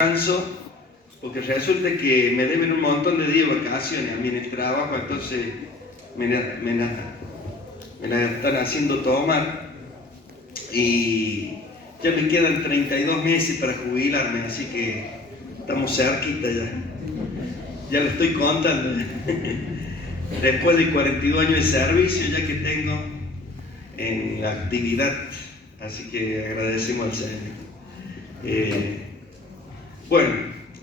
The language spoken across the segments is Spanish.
descanso, porque resulta que me deben un montón de días de vacaciones a mí en el trabajo, entonces me la están haciendo tomar y ya me quedan 32 meses para jubilarme, así que estamos cerquita ya lo estoy contando. Después de 42 años de servicio ya que tengo en la actividad, así que agradecemos al Señor.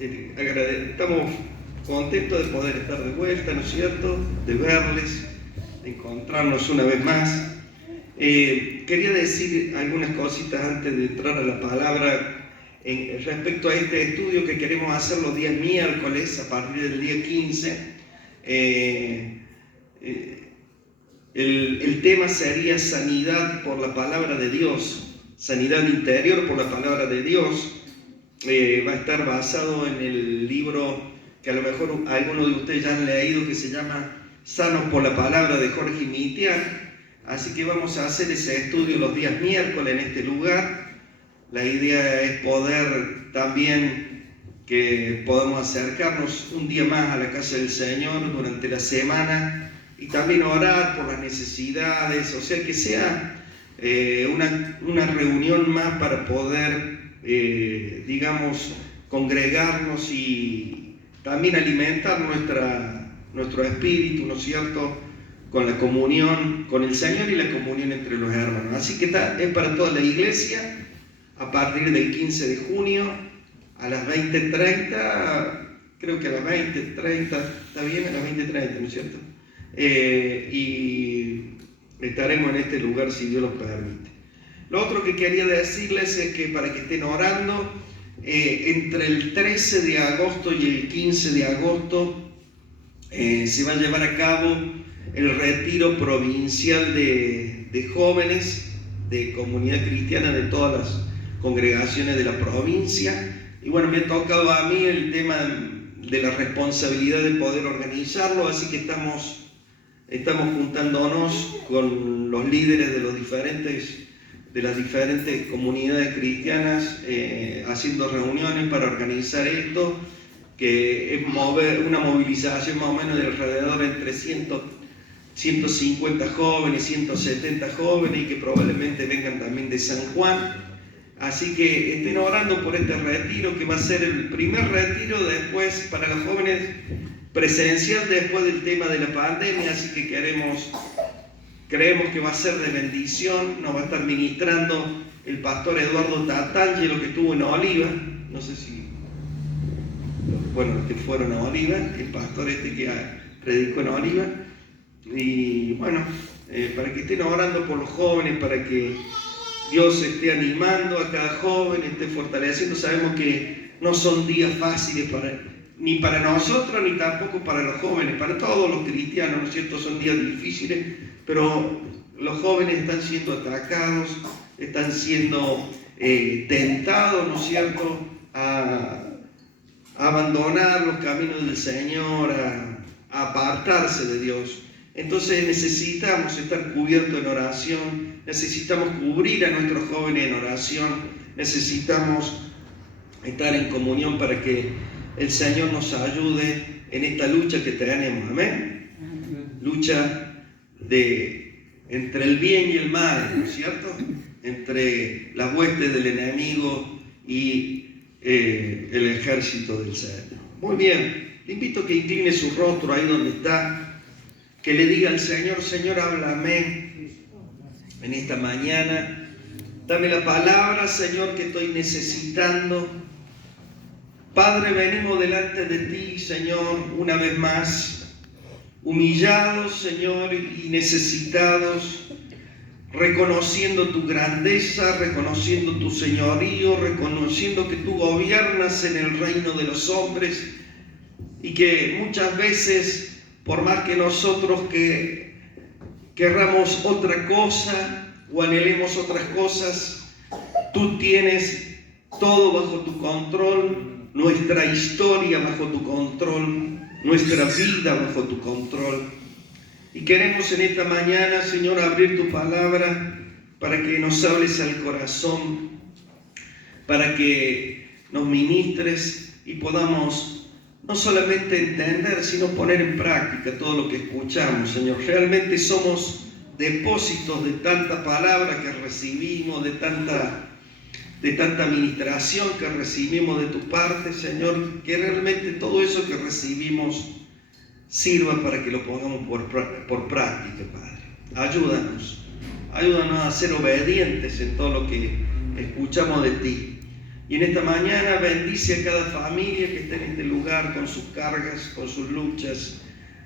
Estamos contentos de poder estar de vuelta, ¿no es cierto?, de verles, de encontrarnos una vez más. Quería decir algunas cositas antes de entrar a la palabra respecto a este estudio que queremos hacer los días miércoles a partir del día 15. El tema sería sanidad por la palabra de Dios, sanidad interior por la palabra de Dios. Va a estar basado en el libro que a lo mejor algunos de ustedes ya han leído, que se llama Sanos por la Palabra, de Jorge Mitiar. Así que vamos a hacer ese estudio los días miércoles en este lugar. La idea es poder también que podamos acercarnos un día más a la casa del Señor durante la semana y también orar por las necesidades, o sea, que sea una reunión más para poder congregarnos y también alimentar nuestro espíritu, ¿no es cierto?, con la comunión con el Señor y la comunión entre los hermanos. Así que es para toda la iglesia a partir del 15 de junio a las 20:30, creo que a las 20:30, ¿está bien? A las 20:30, ¿no es cierto? Y estaremos en este lugar si Dios lo permite. Lo otro que quería decirles es que para que estén orando, entre el 13 de agosto y el 15 de agosto se va a llevar a cabo el retiro provincial de jóvenes de comunidad cristiana de todas las congregaciones de la provincia. Y bueno, me ha tocado a mí el tema de la responsabilidad de poder organizarlo, así que estamos juntándonos con los líderes de las diferentes comunidades cristianas, haciendo reuniones para organizar esto, que es una movilización más o menos de alrededor entre 150 jóvenes, 170 jóvenes, y que probablemente vengan también de San Juan. Así que estén orando por este retiro, que va a ser el primer retiro después para los jóvenes presencial después del tema de la pandemia, así que creemos que va a ser de bendición. Nos va a estar ministrando el pastor Eduardo Tatangelo, que estuvo en Oliva, no sé si, bueno, los que fueron a Oliva, el pastor que predicó en Oliva, y bueno, para que estén orando por los jóvenes, para que Dios esté animando a cada joven, esté fortaleciendo. Sabemos que no son días fáciles ni para nosotros, ni tampoco para los jóvenes, para todos los cristianos, ¿no es cierto? Son días difíciles, pero los jóvenes están siendo atacados, están siendo tentados, ¿no es cierto?, a abandonar los caminos del Señor, a apartarse de Dios. Entonces necesitamos estar cubiertos en oración, necesitamos cubrir a nuestros jóvenes en oración, necesitamos estar en comunión para que el Señor nos ayude en esta lucha que tenemos, amén. Lucha entre el bien y el mal, ¿no es cierto?, entre las huestes del enemigo y el ejército del Señor. Muy bien, le invito a que incline su rostro ahí donde está, que le diga al Señor: Señor, háblame en esta mañana, dame la palabra, Señor, que estoy necesitando. Padre, venimos delante de ti, Señor, una vez más, humillados, Señor, y necesitados, reconociendo tu grandeza, reconociendo tu señorío, reconociendo que tú gobiernas en el reino de los hombres, y que muchas veces, por más que nosotros querramos otra cosa o anhelemos otras cosas, tú tienes todo bajo tu control, nuestra historia bajo tu control, nuestra vida bajo tu control. Y queremos en esta mañana, Señor, abrir tu palabra para que nos hables al corazón, para que nos ministres y podamos no solamente entender, sino poner en práctica todo lo que escuchamos, Señor. Realmente somos depósitos de tanta palabra que recibimos, de tanta administración que recibimos de tu parte, Señor, que realmente todo eso que recibimos sirva para que lo pongamos por práctica, Padre. Ayúdanos a ser obedientes en todo lo que escuchamos de ti. Y en esta mañana bendice a cada familia que está en este lugar con sus cargas, con sus luchas,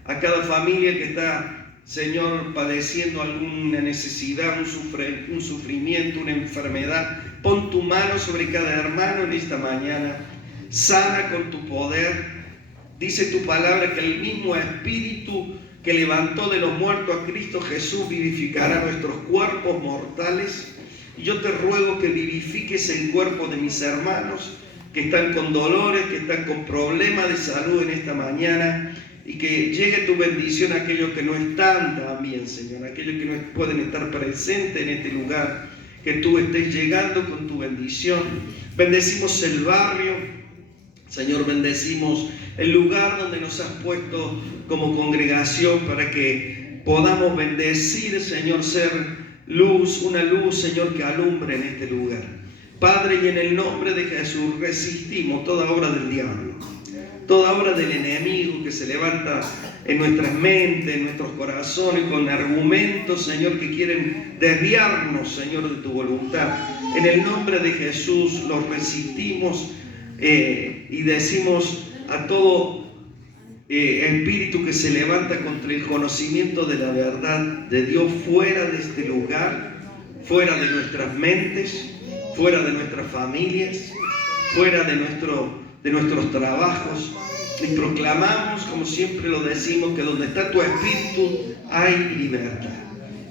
a cada familia que está, Señor, padeciendo alguna necesidad, un sufrimiento, una enfermedad. Pon tu mano sobre cada hermano en esta mañana, sana con tu poder. Dice tu palabra que el mismo Espíritu que levantó de los muertos a Cristo Jesús vivificará nuestros cuerpos mortales. Y yo te ruego que vivifiques el cuerpo de mis hermanos que están con dolores, que están con problemas de salud en esta mañana, y que llegue tu bendición a aquellos que no están también, Señor, aquellos que no pueden estar presentes en este lugar, que tú estés llegando con tu bendición. Bendecimos el barrio, Señor, bendecimos el lugar donde nos has puesto como congregación para que podamos bendecir, Señor, ser luz, una luz, Señor, que alumbre en este lugar. Padre, y en el nombre de Jesús resistimos toda obra del diablo, toda obra del enemigo que se levanta en nuestras mentes, en nuestros corazones, con argumentos, Señor, que quieren desviarnos, Señor, de tu voluntad. En el nombre de Jesús los resistimos y decimos a todo espíritu que se levanta contra el conocimiento de la verdad de Dios fuera de este lugar, fuera de nuestras mentes, fuera de nuestras familias, fuera de nuestros trabajos. Y proclamamos, como siempre lo decimos, que donde está tu espíritu hay libertad.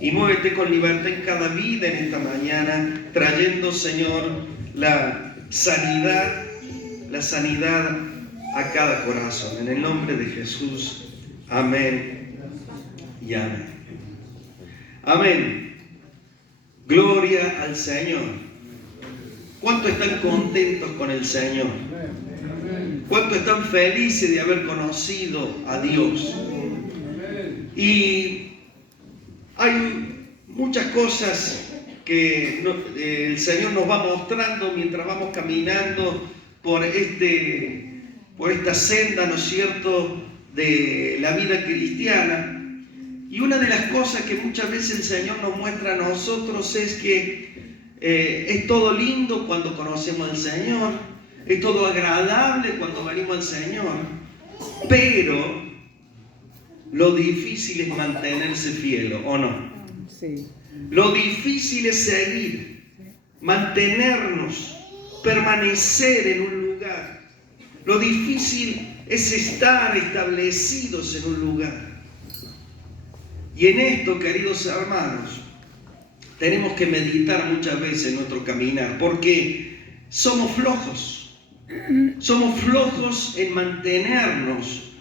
Y muévete con libertad en cada vida en esta mañana, trayendo, Señor, la sanidad a cada corazón. En el nombre de Jesús. Amén y amén. Amén. Gloria al Señor. ¿Cuántos están contentos con el Señor? ¿Cuántos están felices de haber conocido a Dios? Y hay muchas cosas que el Señor nos va mostrando mientras vamos caminando por esta senda, ¿no es cierto?, de la vida cristiana. Y una de las cosas que muchas veces el Señor nos muestra a nosotros es que es todo lindo cuando conocemos al Señor, es todo agradable cuando venimos al Señor, pero lo difícil es mantenerse fiel, ¿o no? Sí. Lo difícil es seguir, mantenernos, permanecer en un lugar. Lo difícil es estar establecidos en un lugar. Y en esto, queridos hermanos, tenemos que meditar muchas veces en nuestro caminar, porque somos flojos. Somos flojos en mantenernos.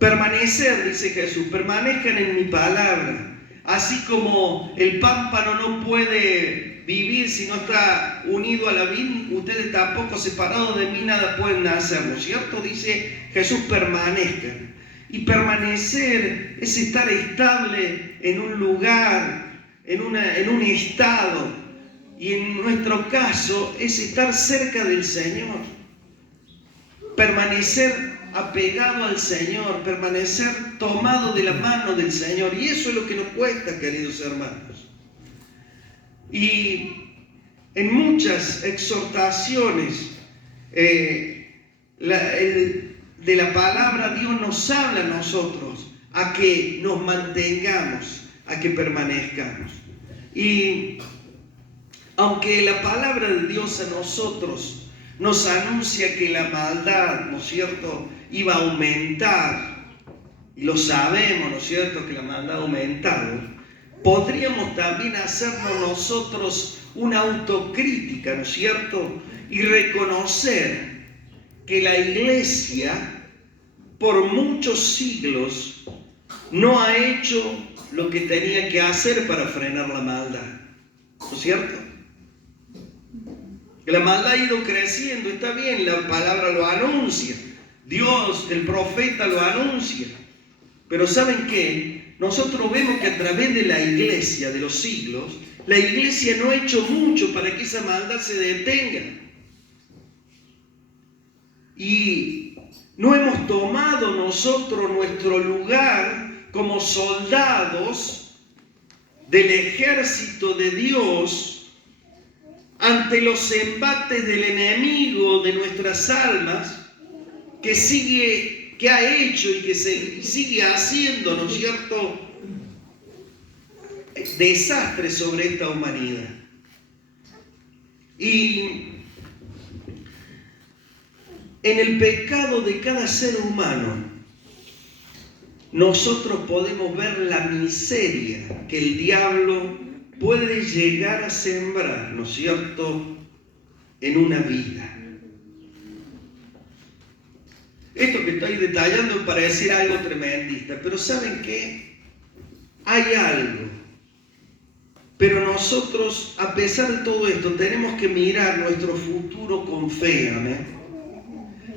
Permanecer, dice Jesús, permanezcan en mi palabra. Así como el pámpano no puede vivir si no está unido a la vid, ustedes tampoco separados de mí nada pueden hacer, ¿no es cierto? Dice Jesús, permanezcan. Y permanecer es estar estable en un lugar, en un estado. Y en nuestro caso es estar cerca del Señor. Permanecer apegado al Señor, permanecer tomado de la mano del Señor. Y eso es lo que nos cuesta, queridos hermanos. Y en muchas exhortaciones de la palabra, Dios nos habla a nosotros a que nos mantengamos, a que permanezcamos. Y aunque la palabra de Dios a nosotros nos anuncia que la maldad, ¿no es cierto?, iba a aumentar, y lo sabemos, ¿no es cierto?, que la maldad ha aumentado, podríamos también hacernos nosotros una autocrítica, ¿no es cierto?, y reconocer que la iglesia por muchos siglos no ha hecho lo que tenía que hacer para frenar la maldad, ¿no es cierto? La maldad ha ido creciendo, está bien, la palabra lo anuncia. Dios, el profeta lo anuncia. Pero ¿saben qué? Nosotros vemos que a través de la iglesia de los siglos, la iglesia no ha hecho mucho para que esa maldad se detenga. Y no hemos tomado nosotros nuestro lugar como soldados del ejército de Dios ante los embates del enemigo de nuestras almas, que ha hecho y que sigue haciendo, ¿no es cierto?, desastres sobre esta humanidad. Y en el pecado de cada ser humano, nosotros podemos ver la miseria que el diablo puede llegar a sembrar, ¿no es cierto?, en una vida. Esto que estoy detallando para decir algo tremendista, pero ¿saben qué? Hay algo. Pero nosotros, a pesar de todo esto, tenemos que mirar nuestro futuro con fe, amén.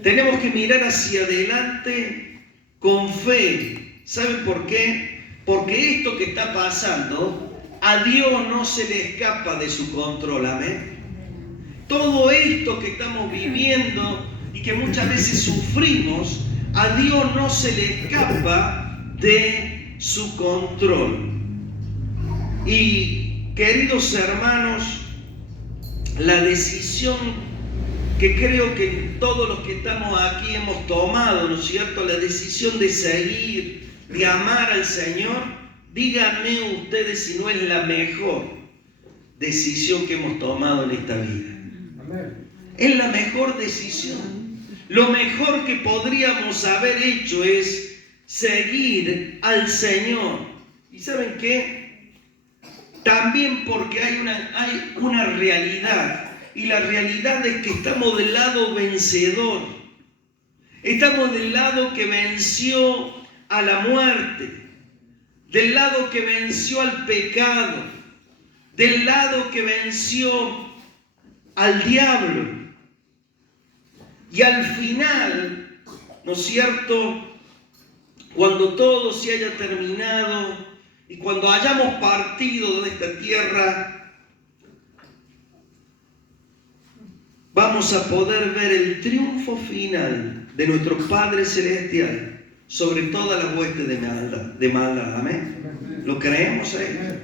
Tenemos que mirar hacia adelante con fe. ¿Saben por qué? Porque esto que está pasando, a Dios no se le escapa de su control, amén. Todo esto que estamos viviendo y que muchas veces sufrimos, a Dios no se le escapa de su control. Y queridos hermanos, la decisión que creo que todos los que estamos aquí hemos tomado, ¿no es cierto?, la decisión de seguir, de amar al Señor, díganme ustedes si no es la mejor decisión que hemos tomado en esta vida. Amén. Es la mejor decisión. Lo mejor que podríamos haber hecho es seguir al Señor. ¿Y saben qué? También porque hay una realidad. Y la realidad es que estamos del lado vencedor. Estamos del lado que venció a la muerte. Del lado que venció al pecado, del lado que venció al diablo. Y al final, ¿no es cierto?, cuando todo se haya terminado y cuando hayamos partido de esta tierra, vamos a poder ver el triunfo final de nuestro Padre Celestial sobre todas las huestes de maldad. Amén. ¿Lo creemos ahí?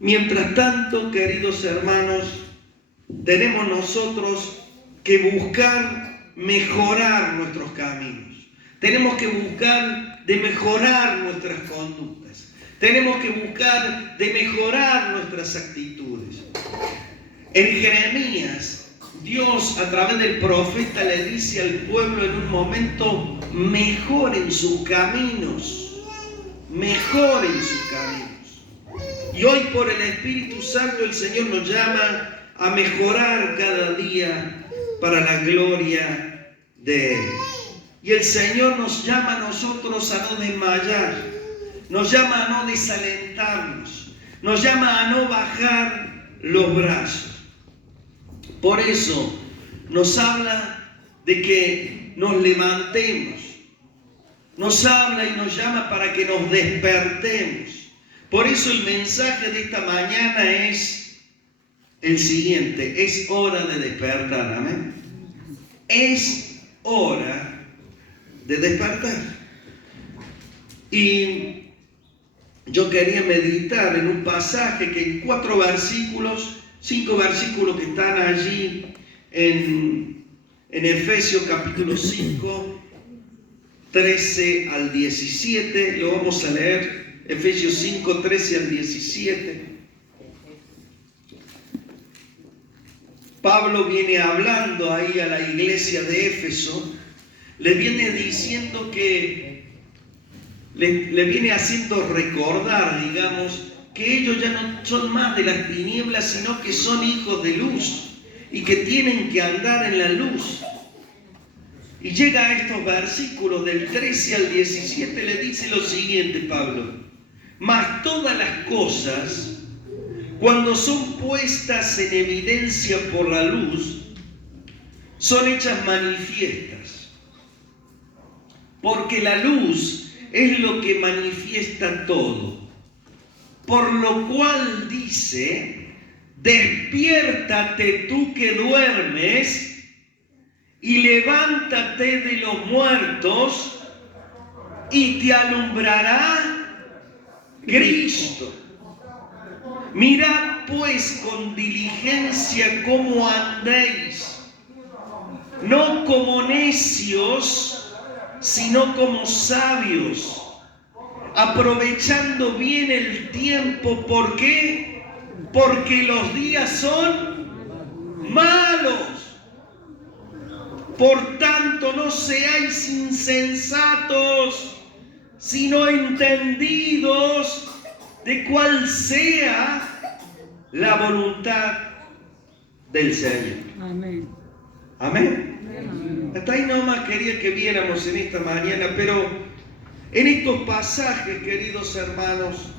Mientras tanto, queridos hermanos, tenemos nosotros que buscar mejorar nuestros caminos. Tenemos que buscar de mejorar nuestras conductas. Tenemos que buscar de mejorar nuestras actitudes. En Jeremías, Dios a través del profeta le dice al pueblo en un momento: mejoren sus caminos, mejoren sus caminos. Y hoy por el Espíritu Santo el Señor nos llama a mejorar cada día para la gloria de Él. Y el Señor nos llama a nosotros a no desmayar, nos llama a no desalentarnos, nos llama a no bajar los brazos. Por eso nos habla de que nos levantemos, nos habla y nos llama para que nos despertemos. Por eso el mensaje de esta mañana es el siguiente: es hora de despertar, amén. Es hora de despertar. Y yo quería meditar en un pasaje que en 5 versículos que están allí en Efesios capítulo 5, 13 al 17, lo vamos a leer, Efesios 5, 13 al 17. Pablo viene hablando ahí a la iglesia de Éfeso, le viene diciendo que, le viene haciendo recordar, digamos, que ellos ya no son más de las tinieblas, sino que son hijos de luz y que tienen que andar en la luz. Y llega a estos versículos del 13 al 17, le dice lo siguiente Pablo: mas todas las cosas cuando son puestas en evidencia por la luz, son hechas manifiestas. Porque la luz es lo que manifiesta todo. Por lo cual dice, despiértate tú que duermes y levántate de los muertos y te alumbrará Cristo. Mirad pues con diligencia cómo andéis, no como necios, sino como sabios, aprovechando bien el tiempo. ¿Por qué? Porque los días son malos. Por tanto, no seáis insensatos, sino entendidos de cuál sea la voluntad del Señor. Amén. Amén. Hasta ahí nomás quería que viéramos en esta mañana, pero en estos pasajes, queridos hermanos,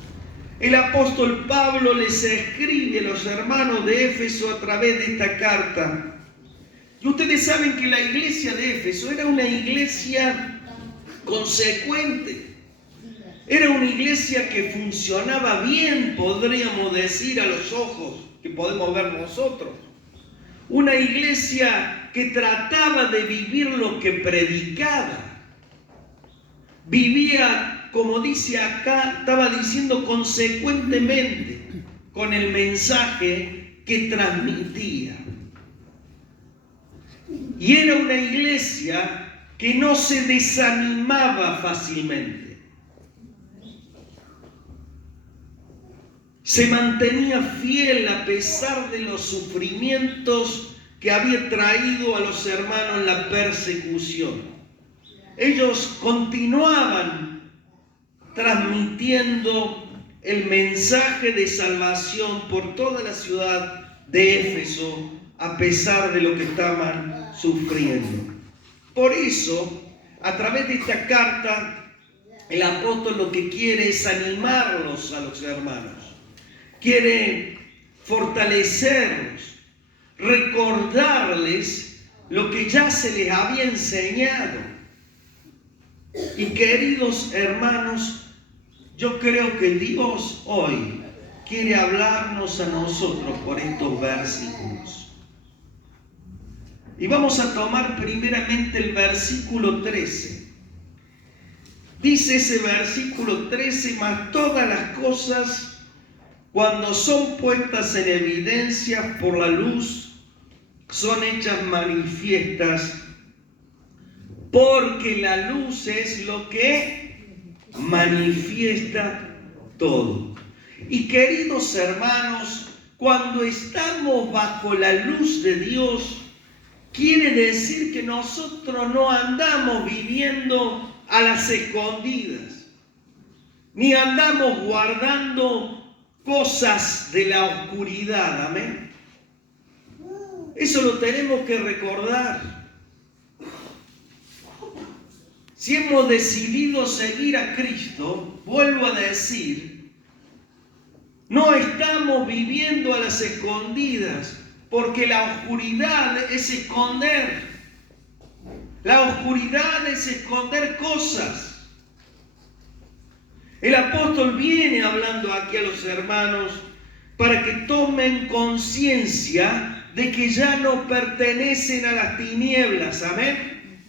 el apóstol Pablo les escribe a los hermanos de Éfeso a través de esta carta. Y ustedes saben que la iglesia de Éfeso era una iglesia consecuente. Era una iglesia que funcionaba bien, podríamos decir, a los ojos que podemos ver nosotros. Una iglesia que trataba de vivir lo que predicaba. Vivía, como dice acá, estaba diciendo consecuentemente con el mensaje que transmitía. Y era una iglesia que no se desanimaba fácilmente. Se mantenía fiel a pesar de los sufrimientos que había traído a los hermanos la persecución. Ellos continuaban transmitiendo el mensaje de salvación por toda la ciudad de Éfeso, a pesar de lo que estaban sufriendo. Por eso, a través de esta carta, el apóstol lo que quiere es animarlos a los hermanos. Quiere fortalecerlos, recordarles lo que ya se les había enseñado. Y queridos hermanos, yo creo que Dios hoy quiere hablarnos a nosotros por estos versículos. Y vamos a tomar primeramente el versículo 13. Dice ese versículo 13, mas todas las cosas, cuando son puestas en evidencia por la luz, son hechas manifiestas, porque la luz es lo que manifiesta todo. Y queridos hermanos, cuando estamos bajo la luz de Dios, quiere decir que nosotros no andamos viviendo a las escondidas, ni andamos guardando cosas de la oscuridad, amén. Eso lo tenemos que recordar. Si hemos decidido seguir a Cristo, vuelvo a decir, no estamos viviendo a las escondidas, porque la oscuridad es esconder. La oscuridad es esconder cosas. El apóstol viene hablando aquí a los hermanos para que tomen conciencia de que ya no pertenecen a las tinieblas. Amén.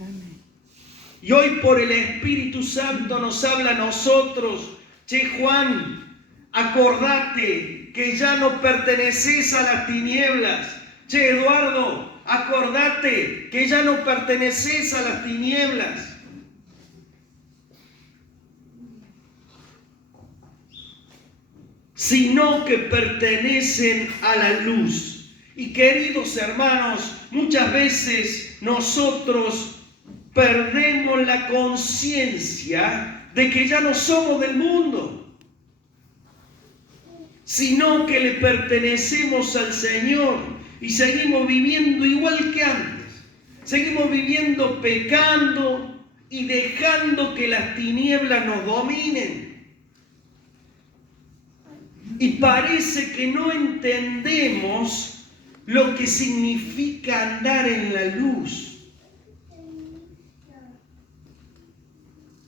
Y hoy por el Espíritu Santo nos habla a nosotros. Che, Juan, acordate que ya no perteneces a las tinieblas. Che, Eduardo, acordate que ya no perteneces a las tinieblas. Sino que pertenecen a la luz. Y queridos hermanos, muchas veces nosotros perdemos la conciencia de que ya no somos del mundo, sino que le pertenecemos al Señor y seguimos viviendo igual que antes. Seguimos viviendo pecando y dejando que las tinieblas nos dominen. Y parece que no entendemos lo que significa andar en la luz.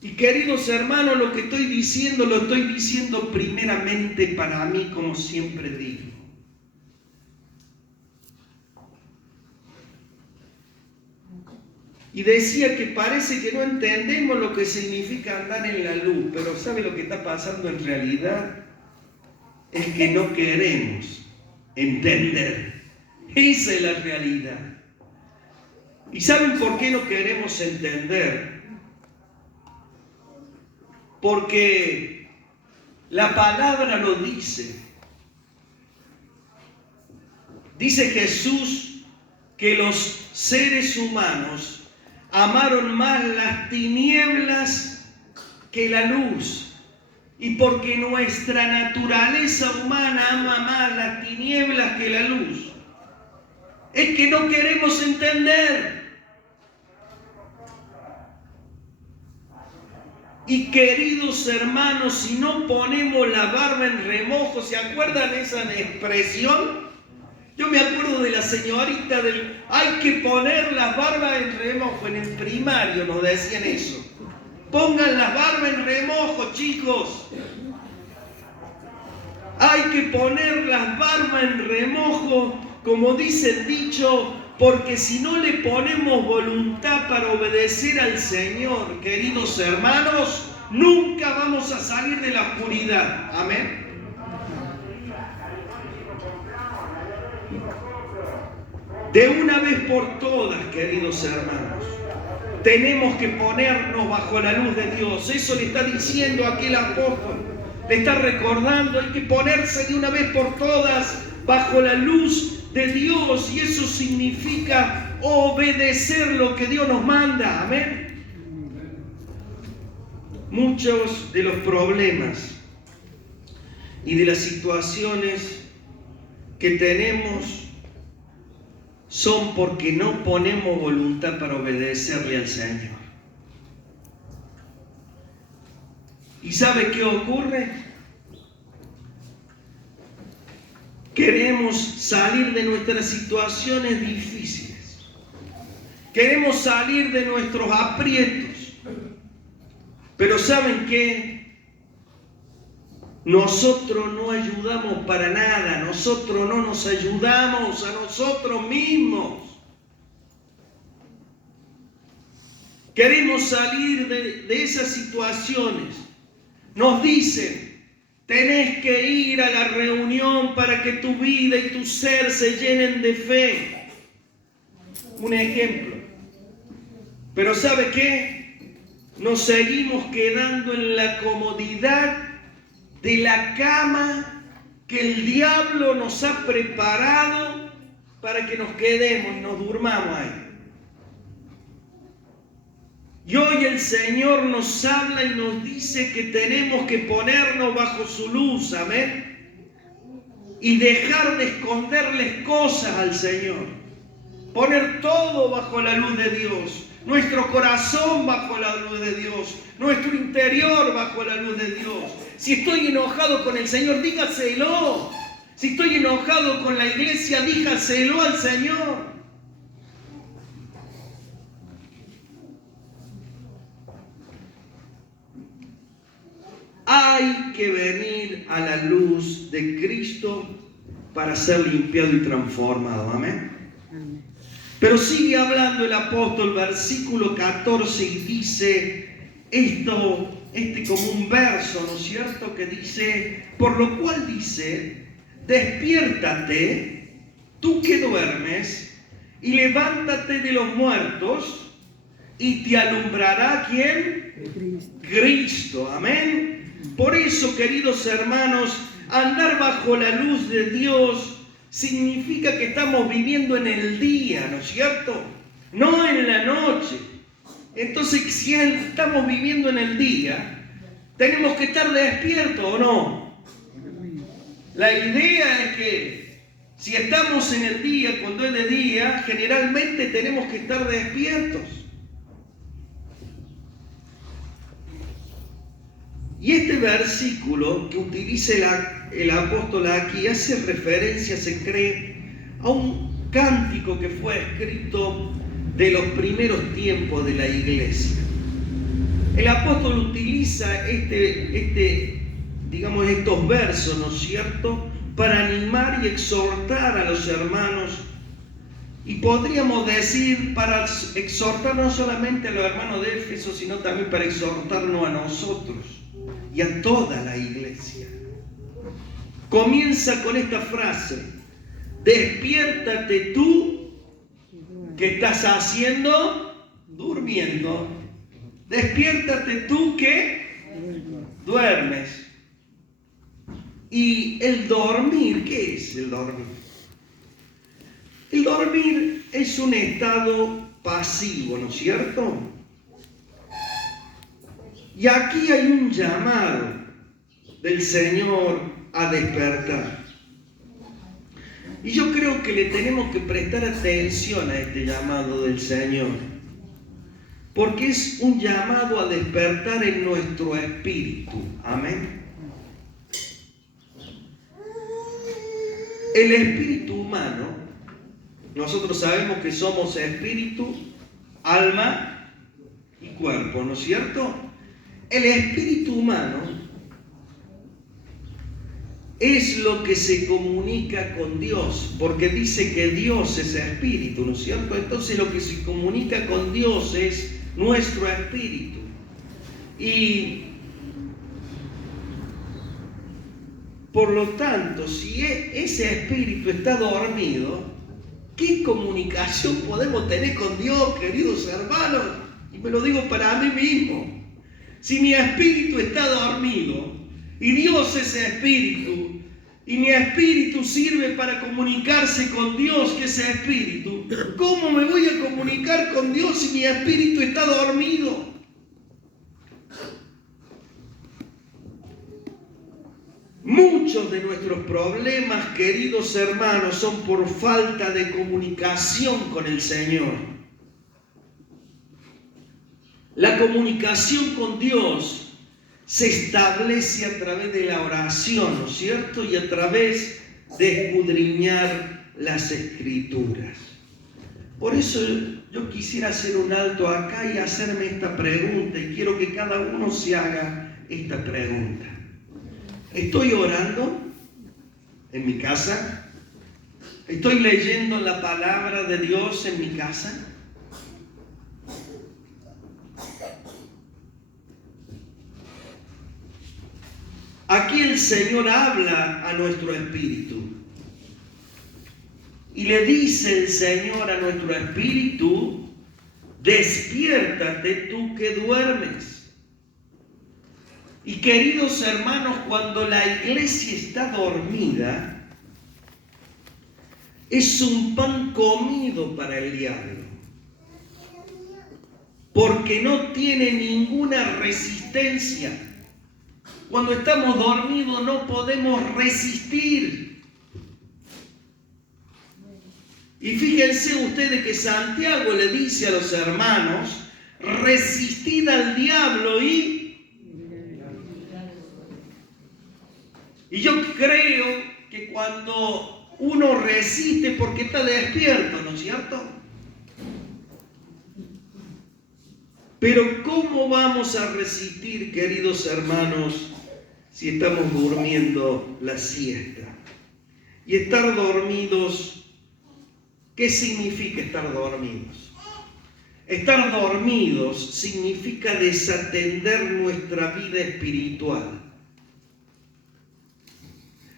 Y queridos hermanos, lo que estoy diciendo, lo estoy diciendo primeramente para mí, como siempre digo. Y decía que parece que no entendemos lo que significa andar en la luz, pero ¿sabe lo que está pasando en realidad? Es que no queremos entender. Esa es la realidad. ¿Y saben por qué no queremos entender? Porque la palabra lo dice. Dice Jesús que los seres humanos amaron más las tinieblas que la luz. Y porque nuestra naturaleza humana ama más las tinieblas que la luz, es que no queremos entender. Y queridos hermanos, si no ponemos la barba en remojo, ¿se acuerdan esa expresión? Yo me acuerdo de la señorita del hay que poner las barbas en remojo. En el primario nos decían eso. Pongan las barbas en remojo, chicos. Hay que poner las barbas en remojo, como dice el dicho, porque si no le ponemos voluntad para obedecer al Señor, queridos hermanos, nunca vamos a salir de la oscuridad. Amén. De una vez por todas, queridos hermanos, tenemos que ponernos bajo la luz de Dios. Eso le está diciendo aquel apóstol. Le está recordando, hay que ponerse de una vez por todas bajo la luz de Dios. Y eso significa obedecer lo que Dios nos manda. Amén. Muchos de los problemas y de las situaciones que tenemos son porque no ponemos voluntad para obedecerle al Señor. ¿Y sabe qué ocurre? Queremos salir de nuestras situaciones difíciles. Queremos salir de nuestros aprietos. Pero ¿saben qué? Nosotros no ayudamos para nada. Nosotros no nos ayudamos a nosotros mismos. Queremos salir de esas situaciones. Nos dicen, tenés que ir a la reunión para que tu vida y tu ser se llenen de fe. Un ejemplo. Pero ¿sabe qué? Nos seguimos quedando en la comodidad de la cama que el diablo nos ha preparado para que nos quedemos y nos durmamos ahí. Y hoy el Señor nos habla y nos dice que tenemos que ponernos bajo su luz, amén, y dejar de esconderles cosas al Señor, poner todo bajo la luz de Dios, nuestro corazón bajo la luz de Dios, nuestro interior bajo la luz de Dios. Si estoy enojado con el Señor, dígaselo. Si estoy enojado con la iglesia, dígaselo al Señor. Hay que venir a la luz de Cristo para ser limpiado y transformado. Amén. Pero sigue hablando el apóstol, versículo 14, y dice esto, como un verso, ¿no es cierto? Que dice, por lo cual dice, despiértate, tú que duermes, y levántate de los muertos, y te alumbrará ¿quién? Cristo. Amén. Por eso, queridos hermanos, andar bajo la luz de Dios significa que estamos viviendo en el día, ¿no es cierto? No en la noche. Entonces, si estamos viviendo en el día, tenemos que estar despiertos, ¿o no? La idea es que si estamos en el día, cuando es de día, generalmente tenemos que estar despiertos. Y este versículo que utiliza el apóstol aquí hace referencia, se cree, a un cántico que fue escrito de los primeros tiempos de la iglesia. El apóstol utiliza digamos, estos versos, ¿no es cierto?, para animar y exhortar a los hermanos, y podríamos decir para exhortar no solamente a los hermanos de Éfeso, sino también para exhortarnos a nosotros y a toda la iglesia. Comienza con esta frase: despiértate tú que estás haciendo, durmiendo. Despiértate tú que duermes. Y el dormir, ¿qué es el dormir? El dormir es un estado pasivo, ¿no es cierto? Y aquí hay un llamado del Señor a despertar. Y yo creo que le tenemos que prestar atención a este llamado del Señor, porque es un llamado a despertar en nuestro espíritu. Amén. El espíritu humano, nosotros sabemos que somos espíritu, alma y cuerpo, ¿no es cierto? El espíritu humano es lo que se comunica con Dios, porque dice que Dios es espíritu, ¿no es cierto? Entonces lo que se comunica con Dios es nuestro espíritu. Y por lo tanto, si ese espíritu está dormido, ¿qué comunicación podemos tener con Dios, queridos hermanos? Y me lo digo para mí mismo. Si mi espíritu está dormido y Dios es espíritu, y mi espíritu sirve para comunicarse con Dios, que es espíritu, ¿cómo me voy a comunicar con Dios si mi espíritu está dormido? Muchos de nuestros problemas, queridos hermanos, son por falta de comunicación con el Señor. La comunicación con Dios se establece a través de la oración, ¿no es cierto? Y a través de escudriñar las Escrituras. Por eso yo quisiera hacer un alto acá y hacerme esta pregunta, y quiero que cada uno se haga esta pregunta. ¿Estoy orando en mi casa? ¿Estoy leyendo la palabra de Dios en mi casa? Aquí el Señor habla a nuestro espíritu. Y le dice el Señor a nuestro espíritu: despiértate tú que duermes. Y queridos hermanos, cuando la iglesia está dormida, es un pan comido para el diablo, porque no tiene ninguna resistencia. Cuando estamos dormidos no podemos resistir. Y fíjense ustedes que Santiago le dice a los hermanos: resistid al diablo y yo creo que cuando uno resiste porque está despierto, ¿no es cierto? Pero ¿cómo vamos a resistir, queridos hermanos, si estamos durmiendo la siesta? Y estar dormidos, ¿qué significa estar dormidos? Estar dormidos significa desatender nuestra vida espiritual.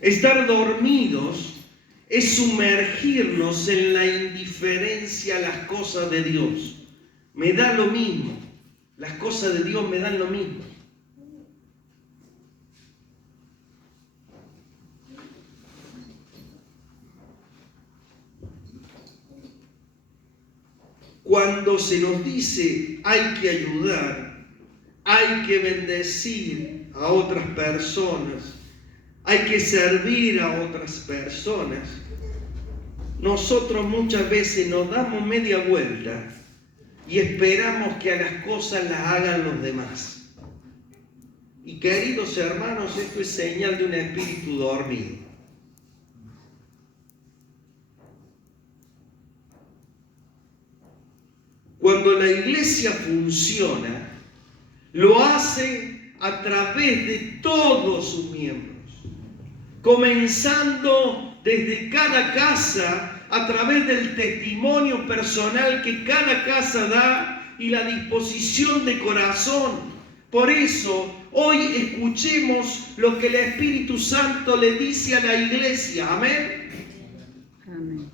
Estar dormidos es sumergirnos en la indiferencia a las cosas de Dios. Me da lo mismo. Las cosas de Dios me dan lo mismo. Cuando se nos dice hay que ayudar, hay que bendecir a otras personas, hay que servir a otras personas, nosotros muchas veces nos damos media vuelta y esperamos que a las cosas las hagan los demás. Y queridos hermanos, esto es señal de un espíritu dormido. Cuando la iglesia funciona, lo hace a través de todos sus miembros, comenzando desde cada casa, a través del testimonio personal que cada casa da y la disposición de corazón. Por eso, hoy escuchemos lo que el Espíritu Santo le dice a la iglesia. Amén. Amén.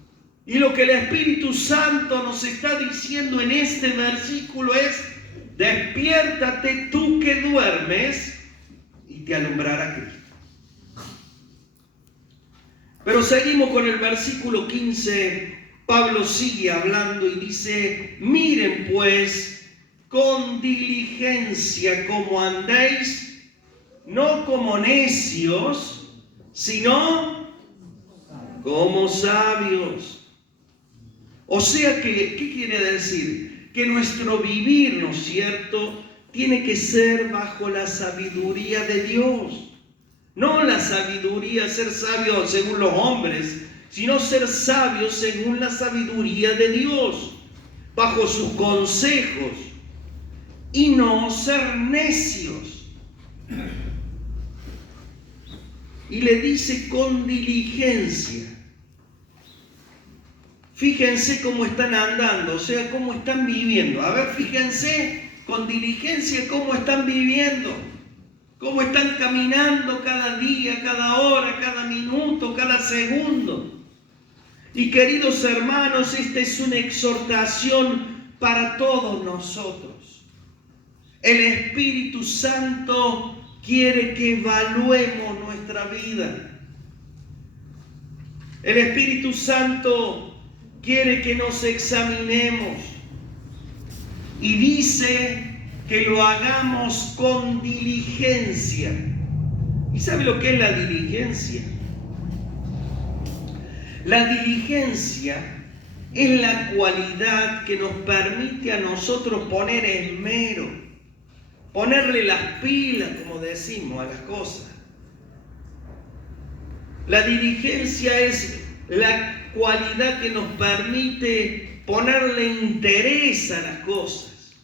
Y lo que el Espíritu Santo nos está diciendo en este versículo es: despiértate tú que duermes y te alumbrará Cristo. Pero seguimos con el versículo 15. Pablo sigue hablando y dice: miren pues con diligencia cómo andéis, no como necios, sino como sabios. O sea que, ¿qué quiere decir? Que nuestro vivir, ¿no es cierto?, tiene que ser bajo la sabiduría de Dios. No la sabiduría, ser sabio según los hombres, sino ser sabio según la sabiduría de Dios, bajo sus consejos, y no ser necios. Y le dice con diligencia. Fíjense cómo están andando, o sea, cómo están viviendo. A ver, fíjense con diligencia cómo están viviendo, cómo están caminando cada día, cada hora, cada minuto, cada segundo. Y queridos hermanos, esta es una exhortación para todos nosotros. El Espíritu Santo quiere que evaluemos nuestra vida. El Espíritu Santo quiere que nos examinemos y dice que lo hagamos con diligencia. ¿Y sabe lo que es la diligencia? La diligencia es la cualidad que nos permite a nosotros poner esmero, ponerle las pilas, como decimos, a las cosas. La diligencia es la cualidad que nos permite ponerle interés a las cosas.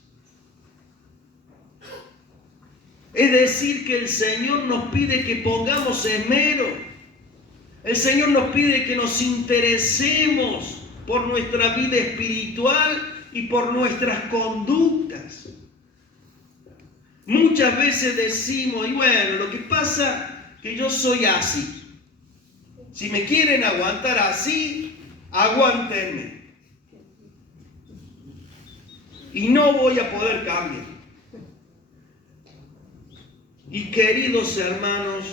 Es decir, que el Señor nos pide que pongamos esmero. El Señor nos pide que nos interesemos por nuestra vida espiritual y por nuestras conductas. Muchas veces decimos, y bueno, lo que pasa es que yo soy así. Si me quieren aguantar así, aguántenme. Y no voy a poder cambiar. Y queridos hermanos,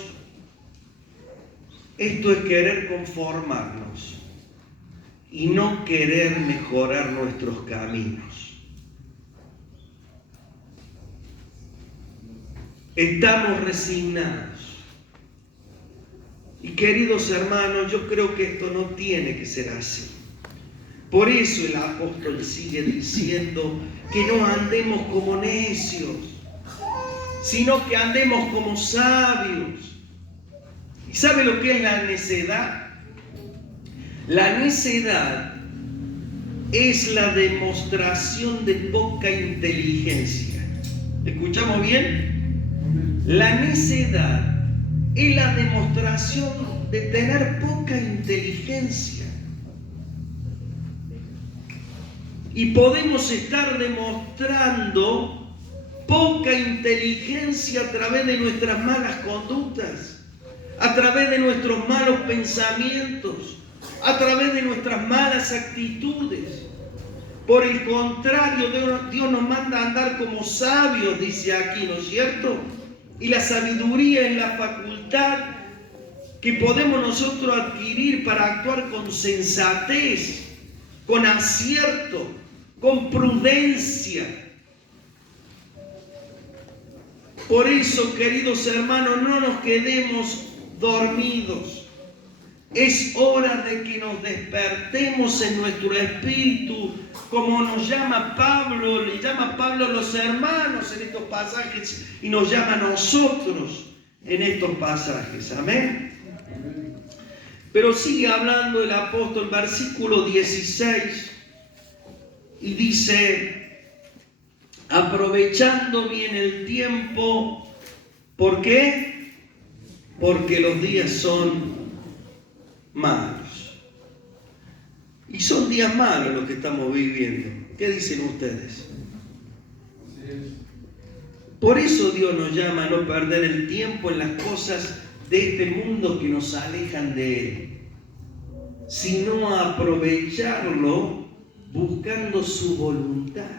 esto es querer conformarnos y no querer mejorar nuestros caminos. Estamos resignados. Y queridos hermanos, yo creo que esto no tiene que ser así. Por eso el apóstol sigue diciendo que no andemos como necios, sino que andemos como sabios. ¿Y sabe lo que es la necedad? La necedad es la demostración de poca inteligencia. ¿Escuchamos bien? La necedad es la demostración de tener poca inteligencia. Y podemos estar demostrando poca inteligencia a través de nuestras malas conductas, a través de nuestros malos pensamientos, a través de nuestras malas actitudes. Por el contrario, Dios nos manda a andar como sabios, dice aquí, ¿no es cierto? Y la sabiduría es la facultad que podemos nosotros adquirir para actuar con sensatez, con acierto, con prudencia. Por eso, queridos hermanos, no nos quedemos dormidos. Es hora de que nos despertemos en nuestro espíritu, como nos llama Pablo, le llama Pablo a los hermanos en estos pasajes y nos llama a nosotros en estos pasajes. Amén. Pero sigue hablando el apóstol, versículo 16, y dice: aprovechando bien el tiempo. ¿Por qué? Porque los días son malos. Y son días malos los que estamos viviendo. ¿Qué dicen ustedes? Por eso Dios nos llama a no perder el tiempo en las cosas de este mundo que nos alejan de Él, sino a aprovecharlo buscando su voluntad.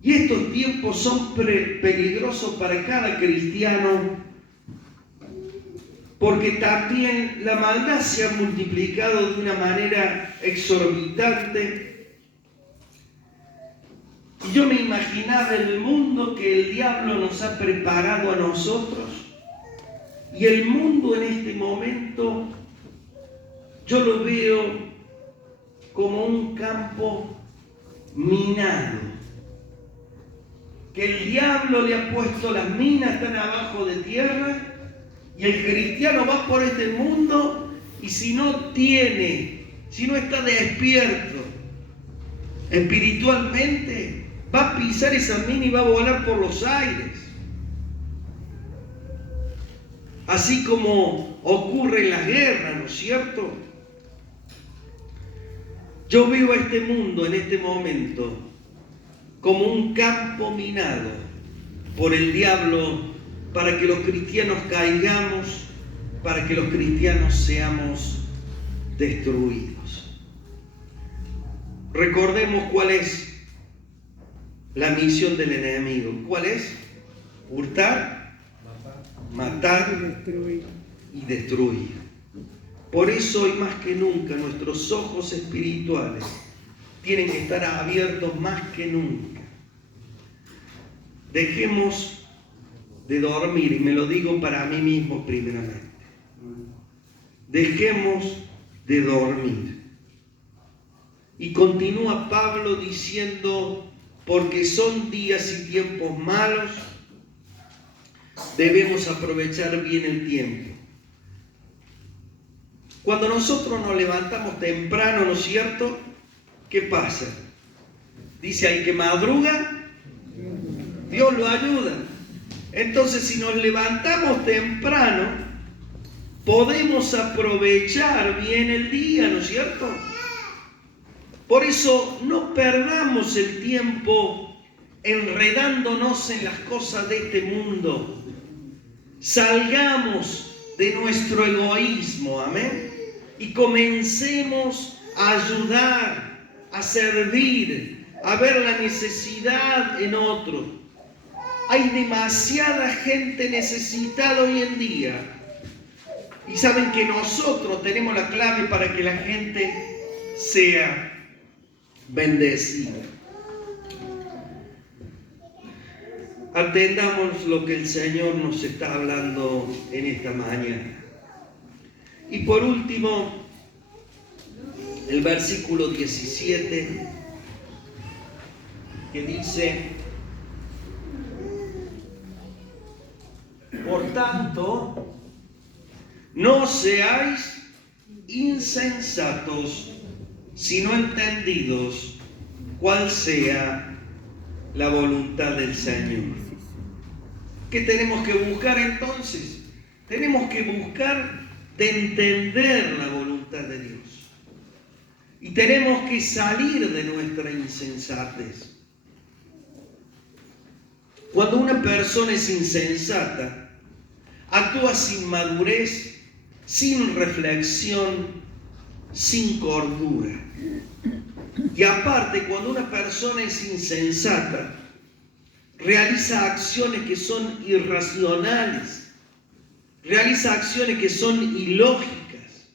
Y estos tiempos son peligrosos para cada cristiano, porque también la maldad se ha multiplicado de una manera exorbitante. Y yo me imaginaba el mundo que el diablo nos ha preparado a nosotros. Y el mundo en este momento yo lo veo como un campo minado, que el diablo le ha puesto las minas, están abajo de tierra, y el cristiano va por este mundo y si no está despierto espiritualmente, va a pisar esa mina y va a volar por los aires. Así como ocurre en las guerras, ¿no es cierto? Yo veo a este mundo en este momento como un campo minado por el diablo para que los cristianos caigamos, para que los cristianos seamos destruidos. Recordemos cuál es la misión del enemigo. ¿Cuál es? Hurtar, matar y destruir. Por eso hoy más que nunca nuestros ojos espirituales tienen que estar abiertos más que nunca. Dejemos de dormir, y me lo digo para mí mismo primeramente. Dejemos de dormir. Y continúa Pablo diciendo: porque son días y tiempos malos, debemos aprovechar bien el tiempo. Cuando nosotros nos levantamos temprano, ¿no es cierto? ¿Qué pasa? Dice: al que madruga, Dios lo ayuda. Entonces, si nos levantamos temprano, podemos aprovechar bien el día, ¿no es cierto? Por eso no perdamos el tiempo enredándonos en las cosas de este mundo. Salgamos de nuestro egoísmo, amén, y comencemos a ayudar, a servir, a ver la necesidad en otro. Hay demasiada gente necesitada hoy en día. Y saben que nosotros tenemos la clave para que la gente sea bendecida. Atendamos lo que el Señor nos está hablando en esta mañana. Y por último, el versículo 17, que dice: por tanto, no seáis insensatos, sino entendidos cuál sea la voluntad del Señor. ¿Qué tenemos que buscar entonces? Tenemos que buscar de entender la voluntad de Dios. Y tenemos que salir de nuestra insensatez. Cuando una persona es insensata, actúa sin madurez, sin reflexión, sin cordura. Y aparte, cuando una persona es insensata, realiza acciones que son irracionales, realiza acciones que son ilógicas.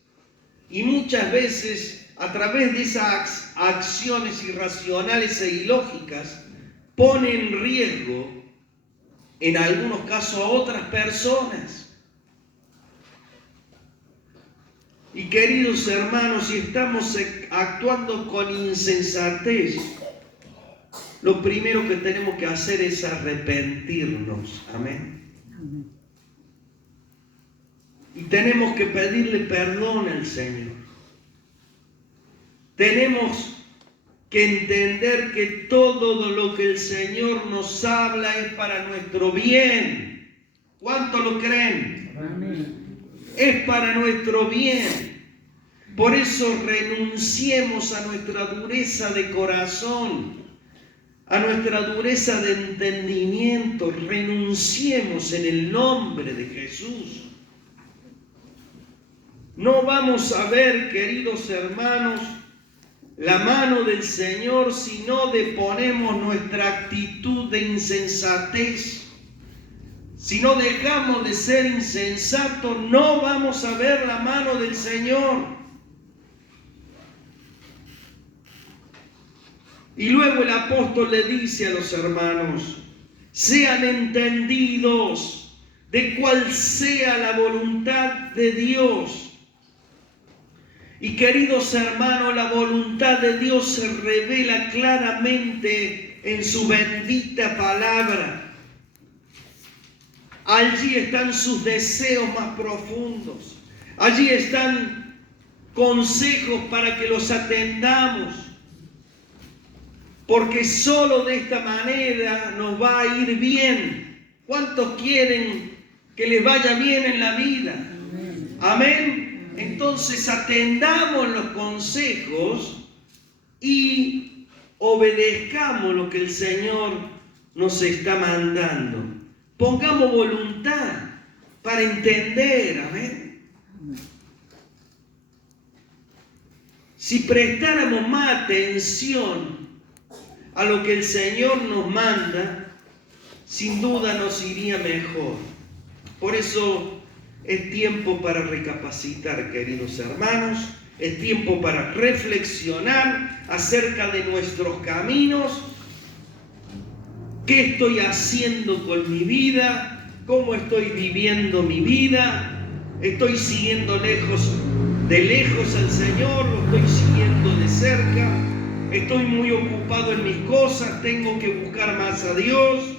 Y muchas veces, a través de esas acciones irracionales e ilógicas, pone en riesgo, en algunos casos, a otras personas. Y queridos hermanos, si estamos actuando con insensatez, lo primero que tenemos que hacer es arrepentirnos. Amén. Y tenemos que pedirle perdón al Señor. Tenemos que entender que todo lo que el Señor nos habla es para nuestro bien. ¿Cuánto lo creen? Amén. Es para nuestro bien. Por eso renunciemos a nuestra dureza de corazón, a nuestra dureza de entendimiento. Renunciemos en el nombre de Jesús. No vamos a ver, queridos hermanos, la mano del Señor si no deponemos nuestra actitud de insensatez. Si no dejamos de ser insensatos, no vamos a ver la mano del Señor. Y luego el apóstol le dice a los hermanos: sean entendidos de cuál sea la voluntad de Dios. Y queridos hermanos, la voluntad de Dios se revela claramente en su bendita palabra. Allí están sus deseos más profundos. Allí están consejos para que los atendamos. Porque solo de esta manera nos va a ir bien. ¿Cuántos quieren que les vaya bien en la vida? Amén. Entonces atendamos los consejos y obedezcamos lo que el Señor nos está mandando. Pongamos voluntad para entender, amén. Si prestáramos más atención a lo que el Señor nos manda, sin duda nos iría mejor. Por eso es tiempo para recapacitar, queridos hermanos. Es tiempo para reflexionar acerca de nuestros caminos. ¿Qué estoy haciendo con mi vida? ¿Cómo estoy viviendo mi vida? ¿Estoy siguiendo de lejos al Señor? ¿Lo estoy siguiendo de cerca? ¿Estoy muy ocupado en mis cosas? ¿Tengo que buscar más a Dios?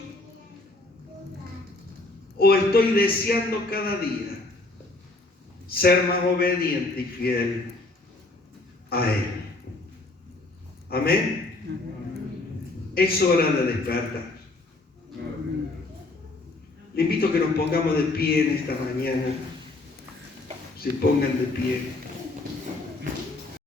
¿O estoy deseando cada día ser más obediente y fiel a Él? Amén. Es hora de despertar. Le invito a que nos pongamos de pie en esta mañana. Se pongan de pie.